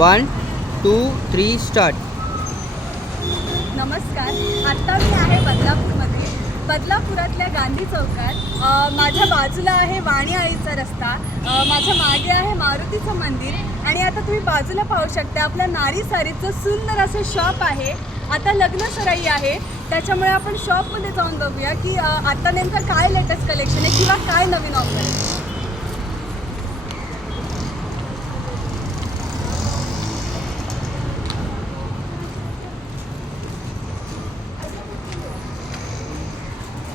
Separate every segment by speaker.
Speaker 1: One two three start
Speaker 2: नमस्कार. आत्ता मी आहे बदलापूरमध्ये. बदलापुरातल्या गांधी चौकात अ, माझ्या बाजूला आहे वाणी आळीचा रस्ता. अ, माझ्या मागे आहे मारुतीचं मंदिर. आणि आता तुम्ही बाजूला पाहू शकता आपल्या नारी सारीचं सुंदर असं शॉप आहे. आता लग्न सराई आहे. त्याच्यामुळे आपण शॉपमध्ये जाऊन बघूया की अ, आता नेमकं काय लेटेस्ट कलेक्शन आहे किंवा काय नवीन ऑफर आहे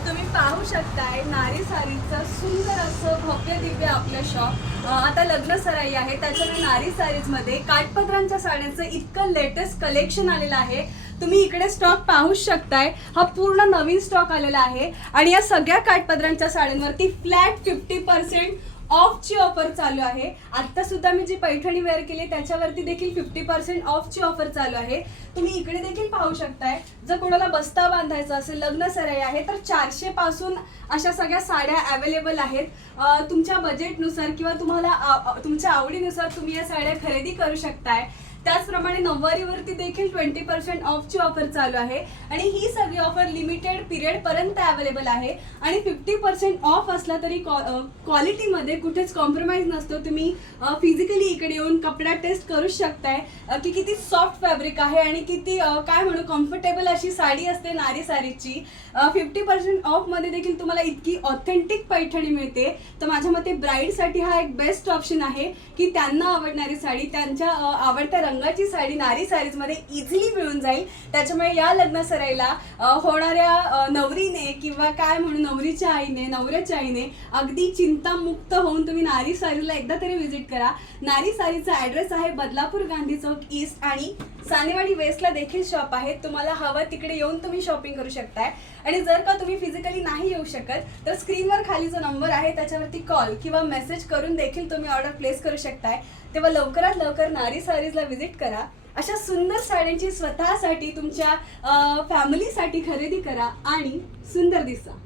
Speaker 2: तुम्ही पाहू शकताय नारी सारीचं सुंदर असं भव्य दिव्य आपलं शॉप आता लग्न सराई आहे त्याच्यामुळे नारी सारीजमध्ये काठपदरांच्या साड्यांचं इतकं लेटेस्ट कलेक्शन आलेलं आहे. तुम्ही इकडे स्टॉक पाहू शकताय. हा पूर्ण नवीन स्टॉक आलेला आहे. आणि या सगळ्या काठपदरांच्या साड्यांवरती फ्लॅट फिफ्टी पर्सेंट ऑफची ऑफर चालू आहे. आता सुद्धा मी जी पैठणी वेअर केली त्याच्यावरती देखील फिफ्टी पर्सेंट ऑफची ऑफर चालू आहे. तुम्ही इकडे देखील पाहू शकताय. जर कोणाला बस्ता बांधायचा असेल लग्न सराई आहे तर चारशे पासून अशा सगळ्या साड्या अवेलेबल आहेत. तुमच्या बजेटनुसार किंवा तुम्हाला तुमच्या आवडीनुसार तुम्ही या साड्या खरेदी करू शकताय. त्याचप्रमाणे नऊवारीवरती देखील ट्वेंटी पर्सेंट ऑफची ऑफर चालू आहे. आणि ही सगळी ऑफर लिमिटेड पिरियड पर्यंत अवेलेबल आहे. आणि फिफ्टी पर्सेंट ऑफ असला तरी क्वालिटीमध्ये कुठेच कॉम्प्रोमाइज नसतो. तुम्ही फिजिकली इकडे येऊन कपडा टेस्ट करू शकताय. की किती सॉफ्ट फॅब्रिक आहे आणि किती काय म्हणू कम्फर्टेबल अशी साडी असते नारी साडीची. फिफ्टी पर्सेंट ऑफमध्ये देखील तुम्हाला इतकी ऑथेंटिक पैठणी मिळते. तर माझ्या मते ब्राईडसाठी हा एक बेस्ट ऑप्शन आहे की त्यांना आवडणारी साडी त्यांच्या आवडत्या आवडत्या रंगाची साडी नारी साडीजमध्ये इझिली मिळून जाईल. त्याच्यामुळे या लग्न सराईला होणाऱ्या नवरीने किंवा काय म्हणून नवरीच्या आईने नवऱ्याच्या आईने अगदी चिंतामुक्त होऊन तुम्ही नारी साडीला एकदा तरी व्हिजिट करा. नारी साडीचा ॲड्रेस आहे बदलापूर गांधी चौक ईस्ट आणि सानेवाडी वेस्टला देखील शॉप आहे. तुम्हाला हवं तिकडे येऊन तुम्ही शॉपिंग करू शकताय. आणि जर का तुम्ही फिजिकली नाही येऊ शकत तर स्क्रीनवर खाली जो नंबर आहे त्याच्यावरती कॉल किंवा मेसेज करून देखील तुम्ही ऑर्डर प्लेस करू शकताय. तेव्हा लवकरात लवकर नारी सारीजला व्हिजिट करा. अशा सुंदर साड्यांची स्वतःसाठी तुमच्या फॅमिलीसाठी खरेदी करा आणि सुंदर दिसा.